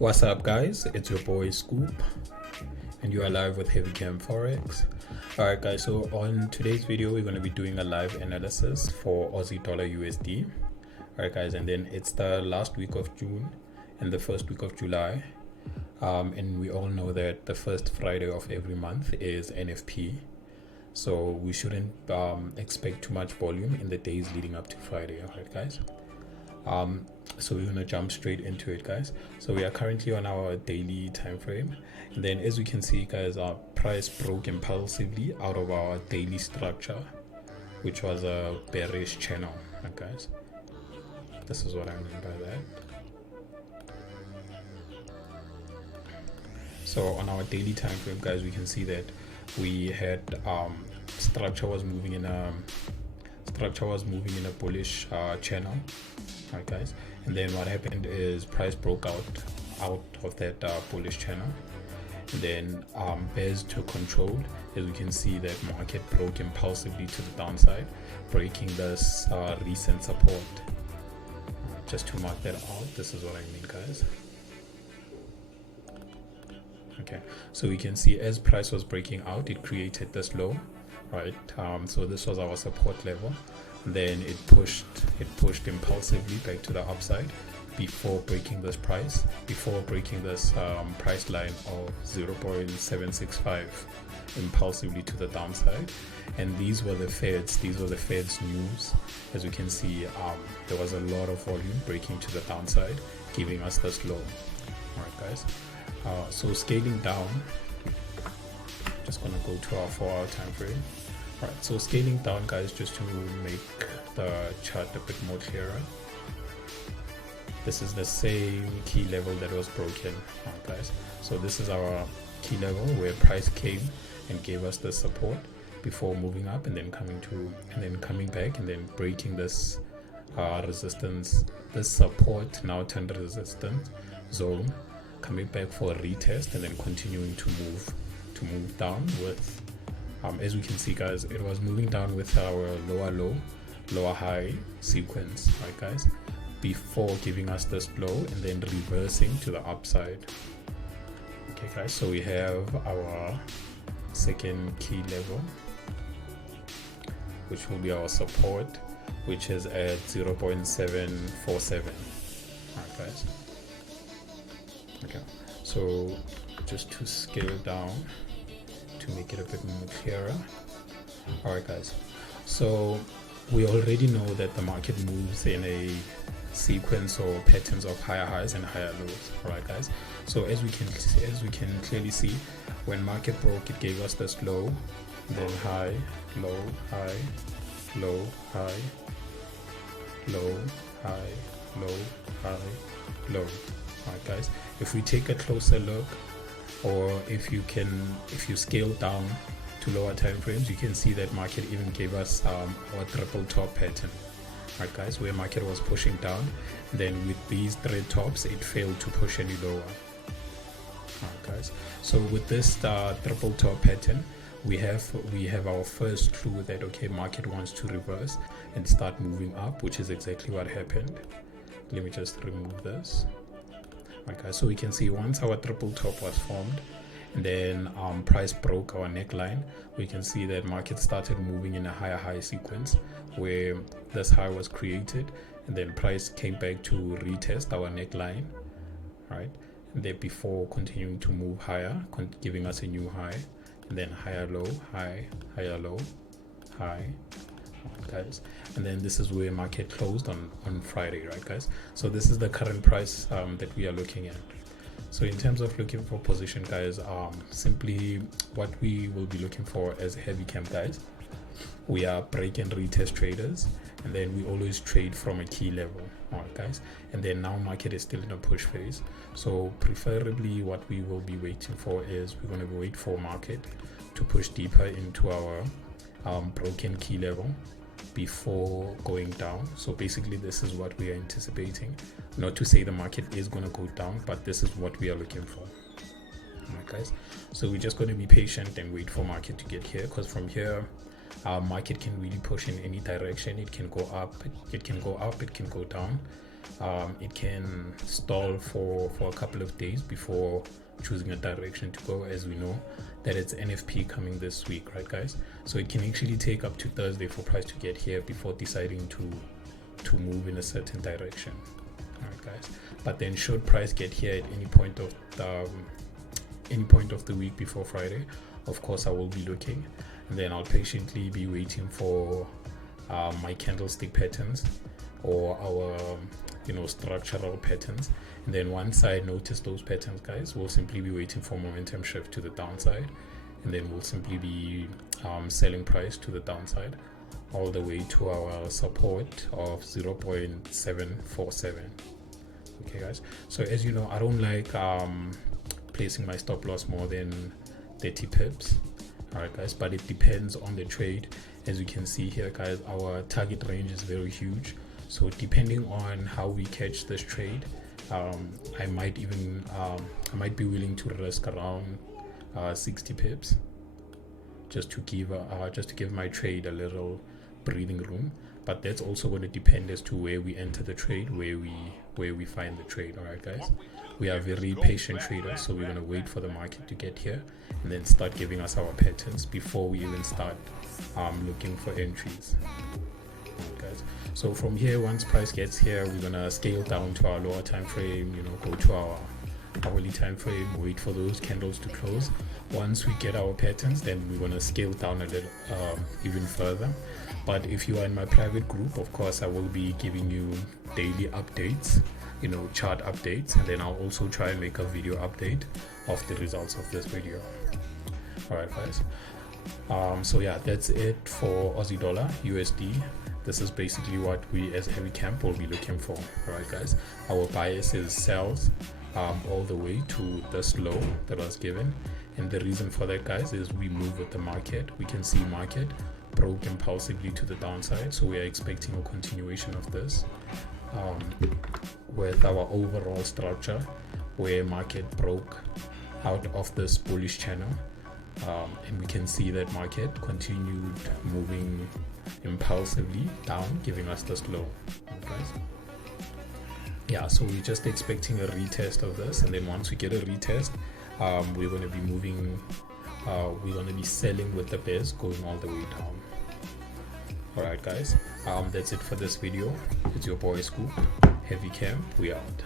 What's up, guys? It's your boy Scoop, and you are live with Heavycampfxgroup. Alright, guys, so on today's video, we're going to be doing a live analysis for Aussie dollar USD. Alright, guys, and then it's the last week of June and the first week of July. And we all know that the first Friday of every month is NFP. So we shouldn't expect too much volume in the days leading up to Friday. Alright, guys. So we're gonna jump straight into it, guys. So we are currently on our daily time frame, and then as we can see, guys, our price broke impulsively out of our daily structure, which was a bearish channel. Right, guys, this is what I mean by that. So on our daily time frame, guys, we can see that we had structure was moving in a bullish channel. Right, guys, and then what happened is price broke out of that bullish channel, and then bears took control. As we can see, that market broke impulsively to the downside, breaking this recent support. Just to mark that out, this is what I mean, guys. Okay, so we can see as price was breaking out, it created this low, right? So this was our support level. Then it pushed impulsively back to the upside before breaking this price line of 0.765 impulsively to the downside. And these were the Fed's news. As you can see, there was a lot of volume breaking to the downside, giving us this low. All right, guys, so scaling down, just gonna go to our 4-hour time frame. Right, so scaling down, guys, just to make the chart a bit more clearer. This is the same key level that was broken, right, guys. So this is our key level where price came and gave us the support before moving up and then coming back and then breaking this resistance, this support now turned resistance zone, coming back for a retest and then continuing to move down with. As we can see, guys, it was moving down with our lower low, lower high sequence, right, guys, before giving us this low and then reversing to the upside. Okay, guys, so we have our second key level, which will be our support, which is at 0.747. Right, guys. Okay, so just to scale down to make it a bit more clearer. All right, guys, so we already know that the market moves in a sequence or patterns of higher highs and higher lows. All right, guys, so as we can clearly see, when market broke, it gave us this low, then high, low, high, low, high, low, high, low, high, low. All right, guys, if we take a closer look, or if you scale down to lower time frames, you can see that market even gave us our triple top pattern, right, guys, where market was pushing down, then with these three tops it failed to push any lower. Right, guys, so with this triple top pattern, we have our first clue that, okay, market wants to reverse and start moving up, which is exactly what happened. Let me just remove this. Okay, so we can see once our triple top was formed and then price broke our neckline, we can see that market started moving in a higher high sequence where this high was created, and then price came back to retest our neckline, right, and then before continuing to move higher, giving us a new high, and then higher low, high, higher low, high, guys, and then this is where market closed on Friday, right, guys. So this is the current price that we are looking at. So in terms of looking for position, guys, simply what we will be looking for as heavy camp guys, we are break and retest traders, and then we always trade from a key level. All right, guys, and then now market is still in a push phase, so preferably what we will be waiting for is we're going to wait for market to push deeper into our broken key level before going down. So basically this is what we are anticipating, not to say the market is going to go down, but this is what we are looking for. Alright, guys, so we're just going to be patient and wait for market to get here, because from here market can really push in any direction. It can go up, it can go down, it can stall for a couple of days before choosing a direction to go, as we know that it's NFP coming this week, right guys? So it can actually take up to Thursday for price to get here before deciding to move in a certain direction. All right guys, but then should price get here at any point of the week before Friday, of course I will be looking, and then I'll patiently be waiting for my candlestick patterns or our structural patterns. And then once I notice those patterns, guys, we'll simply be waiting for momentum shift to the downside, and then we'll simply be selling price to the downside all the way to our support of 0.747. okay guys, so as you know, I don't like placing my stop loss more than 30 pips. All right guys, but it depends on the trade. As you can see here guys, our target range is very huge, so depending on how we catch this trade, I might be willing to risk around 60 pips just to give my trade a little breathing room. But that's also going to depend as to where we enter the trade, where we find the trade. All right guys, we are very patient traders, so we're going to wait for the market to get here and then start giving us our patterns before we even start looking for entries. Guys, so from here, once price gets here, we're gonna scale down to our lower time frame, go to our hourly time frame, wait for those candles to close. Once we get our patterns, then we're gonna scale down a little even further. But if you are in my private group, of course I will be giving you daily updates, chart updates, and then I'll also try and make a video update of the results of this video. All right guys, so yeah, that's it for Aussie dollar USD. This is basically what we as Heavy Camp will be looking for. All right guys, our bias is sells all the way to this low that was given, and the reason for that guys is we move with the market. We can see market broke impulsively to the downside, so we are expecting a continuation of this with our overall structure where market broke out of this bullish channel, and we can see that market continued moving impulsively down, giving us this low. Okay. Yeah, so we're just expecting a retest of this, and then once we get a retest, we're going to be moving, we're going to be selling with the bears going all the way down. All right guys, that's it for this video. It's your boy Scoop, Heavy Camp, we out.